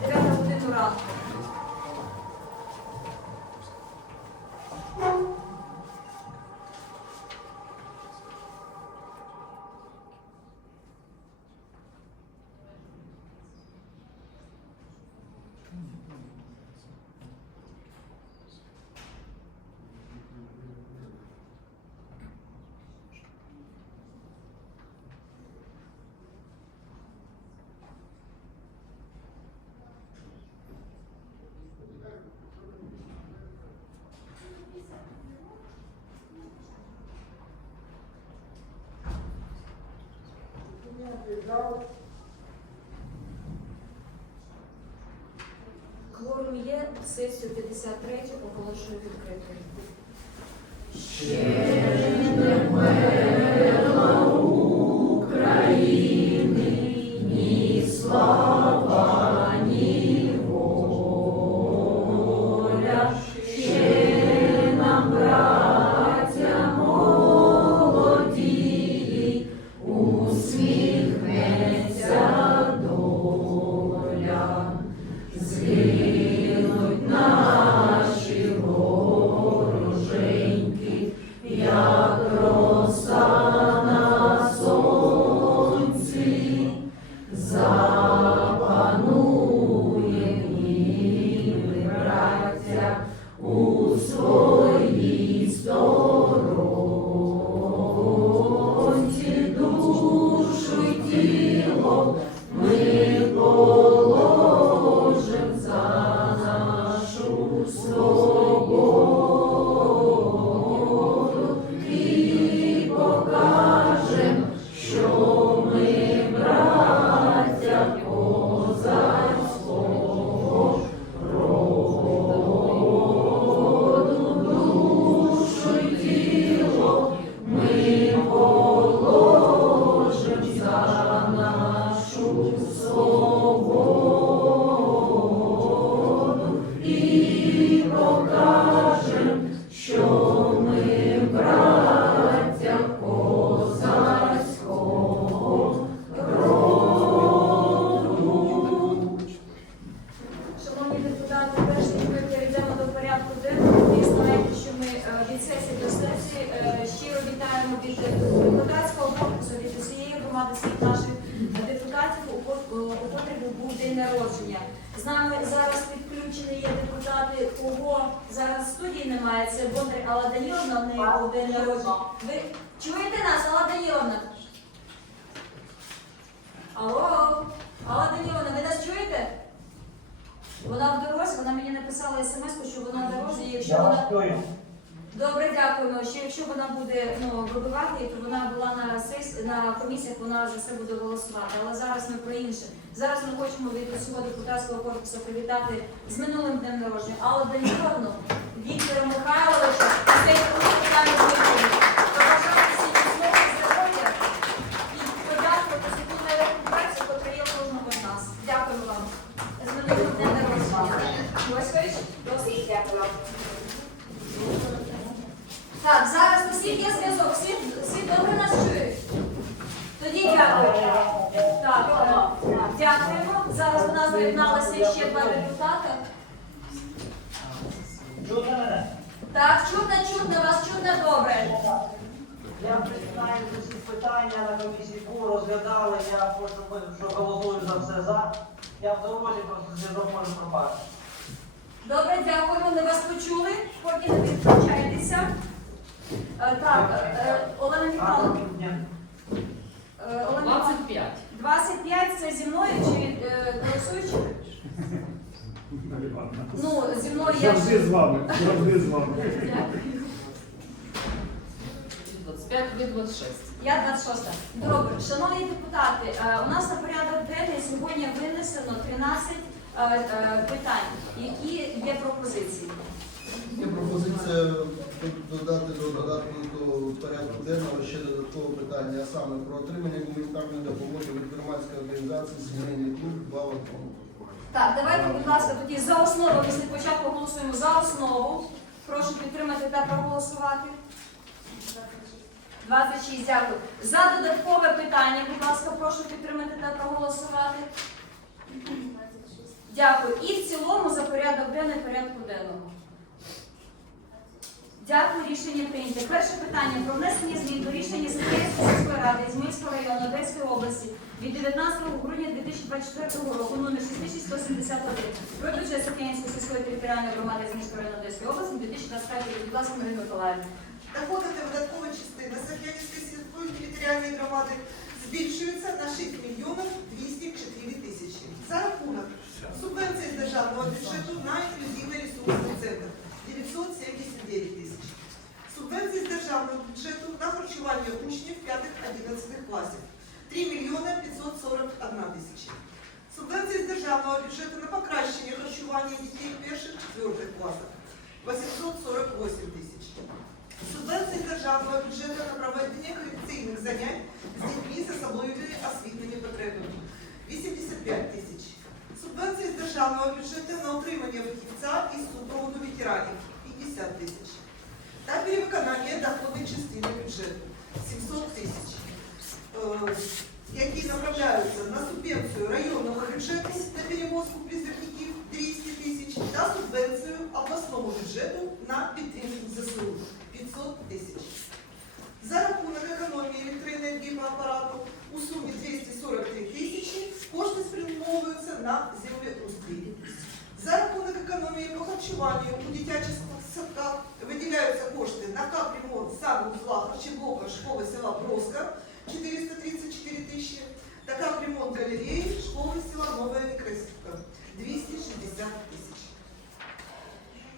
내가 다시 돌아. Ранку. Кворум є, сесію 53 оголошую відкритою. усміхнеться доля. Шановні мені смс, що вона дорожче, якщо вона. Добре, дякуємо. Що якщо вона буде ну, вибивати, то вона була на сес... на комісіях, вона за це буде голосувати. Але зараз ми про інше. Зараз ми хочемо від усього депутатського корпусу привітати з минулим днем народження але до нього Віктора Михайловича, цей питання виконання. Побажати всім міцного здоров'я і подякувати за ту нелегку працю, яка є у кожного з нас. Дякую вам. З минулим днем народження. Йосифович, досить дякую. Так, зараз на всіх є зв'язок, всі, всі добре нас чують. Тоді дякую. Так, дякуємо. Зараз до нас доєдналися ще два депутати. Чути мене? Так, чутно, чутно, вас чутно добре. Я прочитаю ці питання на комісії КУ розглядали, я хочу, що голосую за все за. Я в дорозі просто зв'язок можу пропасти. Добре, дякуємо. Ми вас почули. Поки не відключайтеся. Е, Так, е, Олена Михайловна. е, Олена Михайловна, 25. 25 це зі мною чи е. Ну, зі мною я. Завжди з вами, завжди з вами. 25 від 26. Я 26. Добре, шановні депутати, у нас на порядок денний сьогодні винесено 13 е, е, питань, які є пропозиції. Є пропозиція додати до додатку до порядку денного ще додаткове питання, а саме про отримання гуманітарної допомоги від громадської організації Сімейний клуб Балакон. Так, давайте, будь ласка, тоді за основу, після початку голосуємо за основу. Прошу підтримати та проголосувати. 26, дякую. За додаткове питання, будь ласка, прошу підтримати та проголосувати. Дякую. І в цілому за порядок денний порядку денного. Дякую, рішення прийнято. Перше питання про внесення змін до рішення Сергіївської сільської ради Ізмаїльського району Одеської області від 19 грудня 2024 року номер 6171 про бюджет Сокіянської сільської територіальної громади Ізмаїльського району Одеської області 2025 рік. Будь ласка, Марина Миколаївна. Доходи та видаткова частина Сах'янської сільської територіальної громади збільшується на 6 мільйонів 204 тисячі. За рахунок субвенції з державного бюджету на інклюзивний ресурсний центр 979 тисяч. Субвенції з державного бюджету на харчування учнів 5-11 класів 3 мільйони 541 тисячі. Субвенції з державного бюджету на покращення харчування дітей перших-четвертих класів 848 тисяч. Субвенції державного бюджету на проведення корекційних занять з дітьми з особливими освітніми потребами 85 тисяч. Субвенції з державного бюджету на утримання фахівця із супроводу ветеранів 50 тисяч. Та перевиконання доходної частини бюджету 700 тисяч, е, які направляються на субвенцію районного бюджету на перевозку призовників 200 тисяч та субвенцію обласному бюджету на підтримку ЗСУ 500 тисяч. За рахунок економії електроенергії по апарату у сумі 243 тисячі кошти спрямовуються на землеустрій. За рахунок економії по харчуванню у дитячих садках виділяються кошти на капремонт санвузла харчоблока школи села Броска 434 тисячі та капремонт галереї школи села Новая Некрасівка 260 тисяч.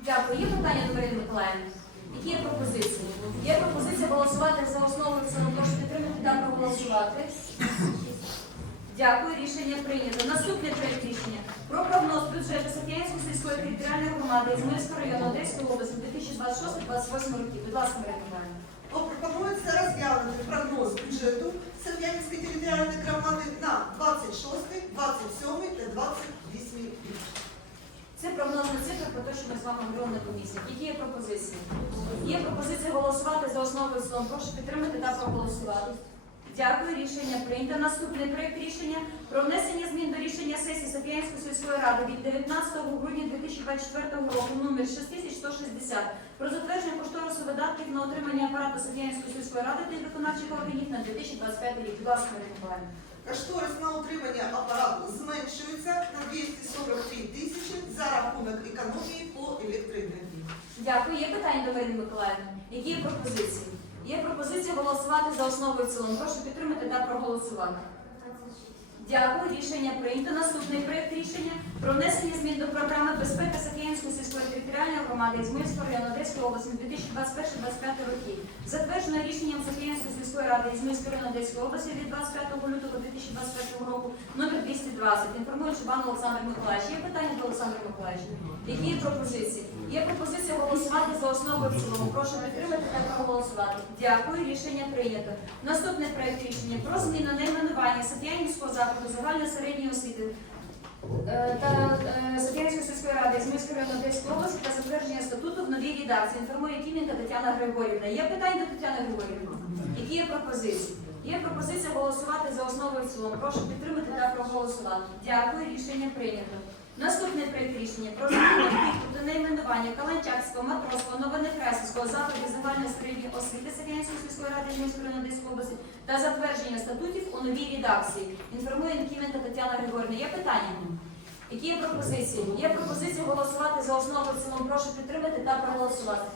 Дякую. Є питання до Марини Миколаївни? Які є пропозиції? Є пропозиція голосувати за основу цілому. Прошу підтримати та проголосувати. Дякую, рішення прийнято. Наступний проєкт рішення про прогноз бюджету Сакіянської сільської територіальної громади Ізмаїльського району Одеської області 2026-2028 років. Будь ласка, Марина. Пропонується розглянути прогноз бюджету Сав'янської територіальної громади на 26, 27 та 28 рік. Це прогнозна цифра про те, що ми з вами говорили на комісії. Які є пропозиції? Є пропозиція голосувати за основу і. Прошу підтримати та проголосувати. Дякую, рішення прийнято. Наступний проєкт рішення про внесення змін до рішення сесії Софіянської сільської ради від 19 грудня 2024 року номер 6160 про затвердження кошторису видатків на отримання апарату Софіянської сільської ради та виконавчих органів на 2025 рік. Будь ласка, Миколаївна. Кошторис на утримання апарату зменшується на 243 тисячі за рахунок економії по електроенергії. Дякую. Є питання до Марини Миколаївни? Які є пропозиції? Є пропозиція голосувати за основу і цілому. Прошу підтримати та проголосувати. Дякую. Рішення прийнято. Наступний проєкт рішення про внесення змін до програми безпеки Сакіянської сільської територіальної громади Ізмаїльського району Одеської області на 2021-2025 роки. Затверджено рішенням Сакіянської сільської ради Ізмаїльського району Одеської області від 25 лютого 2021 року номер 220. Інформує Шибан Олександр Миколаївич. Є питання до Олександра Миколаївича? Які є пропозиції? Є пропозиція голосувати за основу в цілому. Прошу підтримати та проголосувати. Дякую. Рішення прийнято. Наступний проект рішення про зміну найменування Сап'янівського закладу загальної середньої освіти е, та е, сільської ради Ізмірської району Одеської області та затвердження статуту в новій редакції. Інформує Кіменка Тетяна Григорівна. Є питання до Тетяни Григорівни? Які є пропозиції? Є пропозиція голосувати за основу в цілому. Прошу підтримати та проголосувати. Дякую. Рішення прийнято. Наступний проєкт рішення про зміну до найменування Каланчакського, Матросського, Новонекрасівського закладу загальної середньої освіти Сергіянської сільської ради Одеської області та затвердження статутів у новій редакції. Інформує Нікіменко Тетяна Григорівна. Є питання? Які є пропозиції? Є пропозиція голосувати за основу в цілому. Прошу підтримати та проголосувати.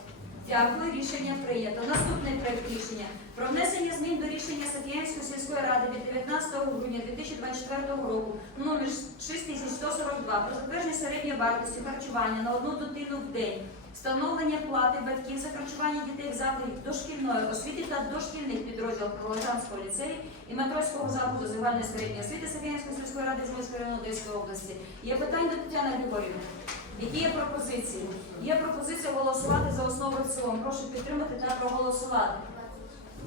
Дякую, рішення прийнято. Наступний проект рішення про внесення змін до рішення Сафіянської сільської ради від 19 грудня 2024 року номер 6142 про затвердження середньої вартості харчування на одну дитину в день, встановлення плати батьків за харчування дітей в закладі дошкільної освіти та дошкільних підрозділах Пролетарського ліцею і Матросського закладу загальної середньої освіти Сафіянської сільської ради Зміської району Одеської області. Є питання до Тетяни Григорівни. Які є пропозиції? Є пропозиція голосувати за основу і цілому. Прошу підтримати та проголосувати.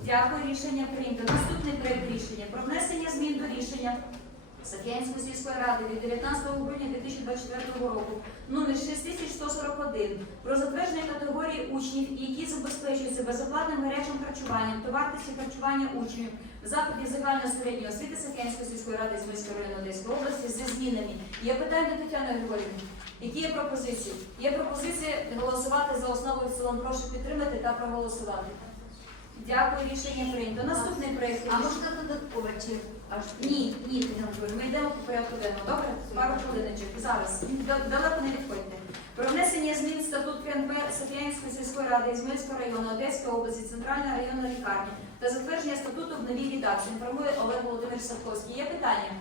Дякую, рішення прийнято. Наступний проект рішення про внесення змін до рішення Сакіянської сільської ради від 19 грудня 2024 року номер 6141 про затвердження категорії учнів, які забезпечуються безоплатним гарячим харчуванням та вартості харчування учнів закладів загальної середньої освіти Сахенської сільської ради Зміської району Одеської області зі змінами. Я питаю до Тетяни Григорівни, які є пропозиції? Є пропозиція голосувати за основу і в цілому. Прошу підтримати та проголосувати. Дякую, рішення прийнято. Наступний проєкт. А можна додатково чи аж Ні, ні, Тетяна Григорівна, ми йдемо по порядку денному. Добре? Пару хвилиночок. Зараз. Далеко не відходьте. Про внесення змін статут КНП Софіянської сільської ради Ізмаїльського району Одеської області, Центральна районна лікарня та затвердження статуту в новій редакції. Інформує Олег Володимир Савковський. Є питання?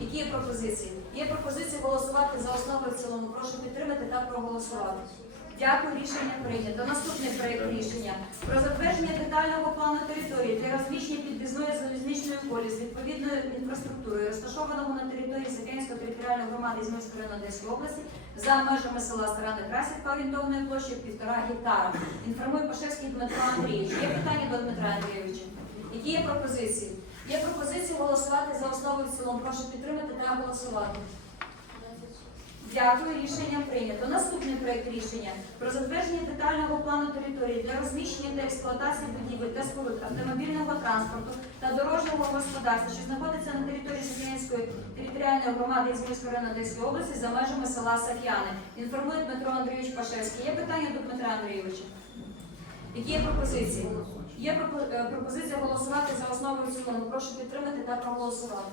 Які є пропозиції? Є пропозиції голосувати за основу в цілому. Прошу підтримати та проголосувати. Дякую, рішення прийнято. Наступний проєкт рішення про затвердження детального плану території для розміщення підвізної залізничної колії з відповідною інфраструктурою, розташованого на території Закенської територіальної громади Ізмирської району Одеської області за межами села Стара Некрасівка орієнтовною площею півтора гектара. Інформує Пашевський Дмитро Андрійович. Є питання до Дмитра Андрійовича? Які є пропозиції? Є пропозиції голосувати за основу в цілому. Прошу підтримати та голосувати. Дякую, рішення прийнято. Наступний проект рішення про затвердження детального плану території для розміщення та експлуатації будівель та споруд автомобільного транспорту та дорожнього господарства, що знаходиться на території Сахіянської територіальної громади Ізмірської району Одеської області за межами села Сахіяни. Інформує Дмитро Андрійович Пашевський. Є питання до Дмитра Андрійовича? Які є пропозиції? Є е, пропозиція голосувати за основу цілому. Прошу підтримати та проголосувати.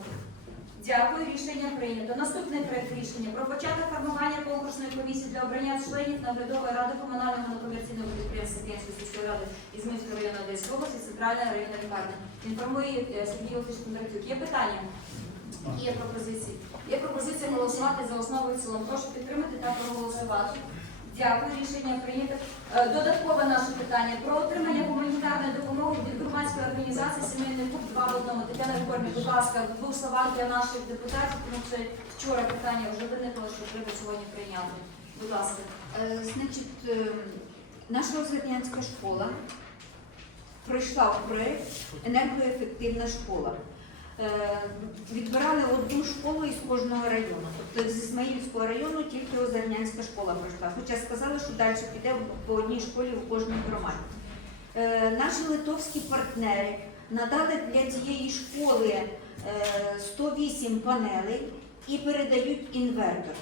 Дякую, рішення прийнято. Наступний проект рішення про початок формування конкурсної комісії для обрання членів наглядової ради комунального некомерційного підприємства Київської сільської ради із Ізмінської району Одеської області, центральна районна лікарня. Інформує е, Сергій Олексійович Кондратюк. Є питання? Є пропозиції? Є пропозиція голосувати за основу і цілому. Прошу підтримати та проголосувати. Дякую, рішення прийнято. Е, Додаткове наше питання про отримання гуманітарної допомоги організації Сімейний клуб 2 в одному. Тетяна Григорівна, будь ласка, в двох словах для наших депутатів, тому що вчора питання вже виникло, що треба сьогодні прийняти. Будь ласка. Е, Значить, е, наша Озернянська школа пройшла в проєкт енергоефективна школа. Е, Відбирали одну школу із кожного району. Тобто з Ізмаїльського району тільки Озернянська школа пройшла. Хоча сказали, що далі піде по одній школі в кожній громаді. Е, Наші литовські партнери надали для цієї школи е, 108 панелей і передають інвертор.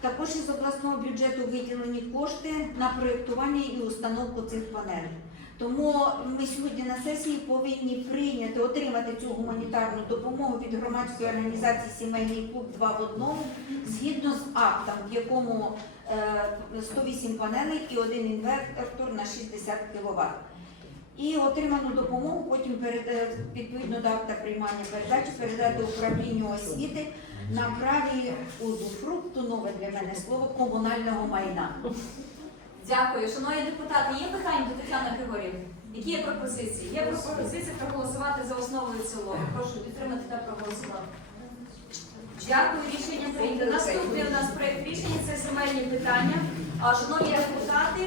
Також із обласного бюджету виділені кошти на проєктування і установку цих панелей. Тому ми сьогодні на сесії повинні прийняти, отримати цю гуманітарну допомогу від громадської організації Сімейний клуб 2 в одному згідно з актом, в якому е, 108 панелей і один інвертор на 60 кВт. І отриману допомогу потім перед- відповідно до акта приймання передачі передати управлінню освіти на праві узуфрукту, нове для мене слово, комунального майна. Дякую. Шановні депутати, є питання до Тетяни Григорівни? Які є пропозиції? Є пропозиція проголосувати за основу і цілому. Прошу підтримати та проголосувати. Дякую, рішення прийнято. Наступний у нас проєкт рішення це земельні питання. Шановні депутати,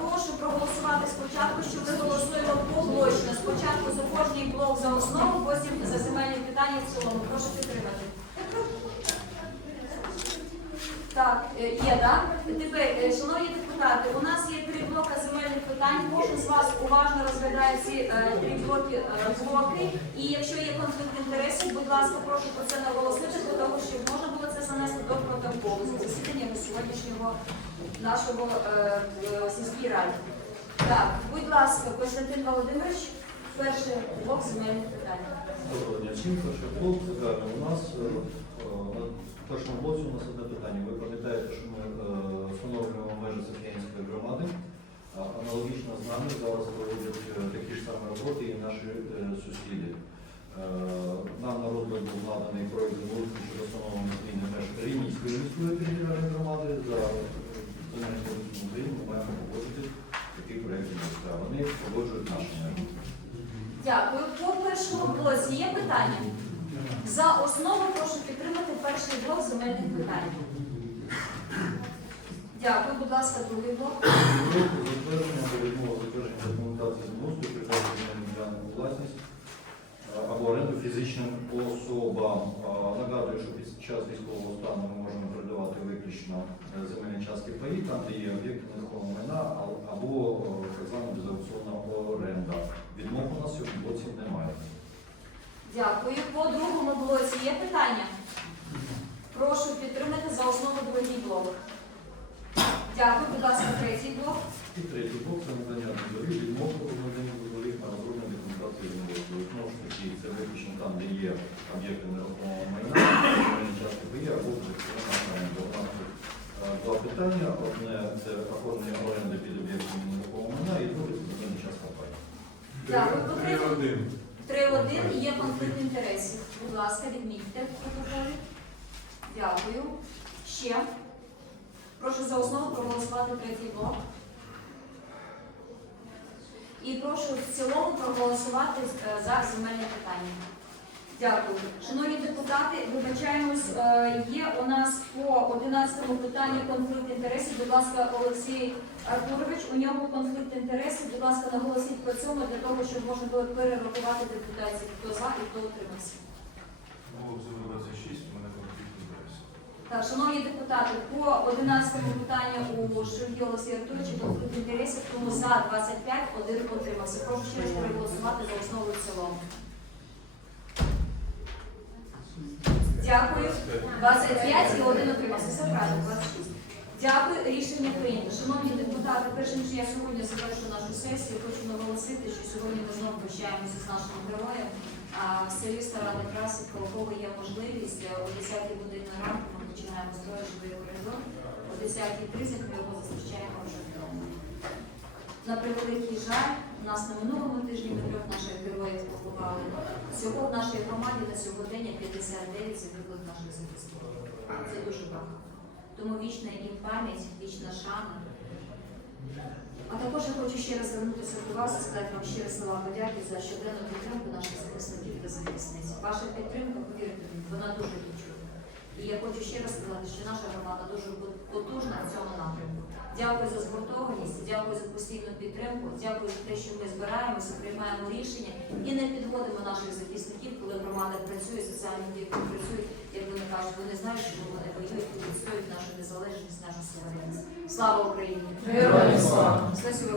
прошу проголосувати спочатку, що ми голосуємо поблочно. Спочатку за кожний блок за основу, потім за земельні питання в цілому. Прошу підтримати. Так, е, є, так? Тепер, е, шановні депутати, у нас є три блоки земельних питань. Кожен з вас уважно розглядає ці е, три блоки, е, блоки. І якщо є конфлікт інтересів, будь ласка, прошу про це наголосити, того, щоб можна було занести до протоколу засідання сьогоднішнього нашого е, е, сільській раді. Так, будь ласка, Костянтин Володимирович, перший блок земельних питань. Доброго дня всім. Перший блок загально у нас е, е, в першому блоці у нас одне питання. Ви пам'ятаєте, що ми е, встановлюємо межі Софіянської громади. Аналогічно з нами зараз проводять е, такі ж самі роботи і наші е, сусіди. Е, Нам на розгляд був наданий проєкт землеустрою щодо встановлення зміни меж Рівненської міської територіальної громади. За Земельним кодексом України ми маємо погодити такий проєкт землеустрою. Вони погоджують наші межі. Дякую. По першому блоці є питання? За основу прошу підтримати перший блок земельних питань. Дякую, будь ласка, другий блок. Затвердження або відмова оренду фізичним особам. Нагадую, що під час військового стану ми можемо передавати виключно е, земельні частки паї, там де є об'єкти нерухомого майна або так звана безаукціонна оренда. Відмов у нас сьогодні блоці немає. Дякую. По другому блоці є питання? Прошу підтримати за основу другий блок. Дякую, будь ласка, третій блок. І третій блок це надання дозволів, відмову у наданні дозволів на розроблення документації землеустрою. Знову ж таки, це виключно там, де є об'єкти нерухомого майна, земельні частки є, або е, два питання. Одне це оформлення оренди під об'єктами нерухомого майна, і друге це земельні частка паю. Дякую. По Три третьому. один. 3.1 є конфлікт інтересів. Будь ласка, відмітьте в протоколі. Дякую. Ще. Прошу за основу проголосувати третій блок. І прошу в цілому проголосувати е, за земельне питання. Дякую. Шановні депутати, вибачаємось, е, є у нас по 11 питанню конфлікт інтересів. Будь ласка, Олексій Артурович, у нього конфлікт інтересів. Будь ласка, наголосіть про цьому для того, щоб можна було перерахувати депутатів, хто за і хто утримався. Було 26, у мене конфлікт інтересів. Так, шановні депутати, по 11 питанню у Шульгі Олексія Артуровича конфлікт інтересів, тому за 25, один утримався. Прошу ще раз переголосувати за основу в цілому. Дякую. 25 і один утримався. Все правильно, 26. Дякую, рішення прийнято. Шановні депутати, перш ніж я сьогодні завершу нашу сесію, хочу наголосити, що сьогодні ми знову прощаємося з нашим героєм. А в селі Стара Некрасівка, у кого є можливість, о 10-й годині ранку ми починаємо строїти живий коридор. О 10.30 ми його зустрічаємо вже вдома. На превеликий жаль, у нас на минулому тижні трьох наших героїв поховали. Всього в нашій громаді на сьогодення 59 загиблих наших захисників. Це дуже багато. Тому вічна їм пам'ять, вічна шана. А також я хочу ще раз звернутися до вас і сказати вам щиро слова подяки за щоденну підтримку наших захисників та захисниць. Ваша підтримка, повірте мені, вона дуже відчутна. І я хочу ще раз сказати, що наша громада дуже потужна в цьому напрямку. Дякую за згуртованість, дякую за постійну підтримку, дякую за те, що ми збираємося, приймаємо рішення і не підводимо наших захисників, коли громада працює, соціальні діти працюють, як вони кажуть, вони знають, що вони воюють і відстоюють нашу незалежність, нашу суверенність. Слава Україні! Героям слава! Стасю,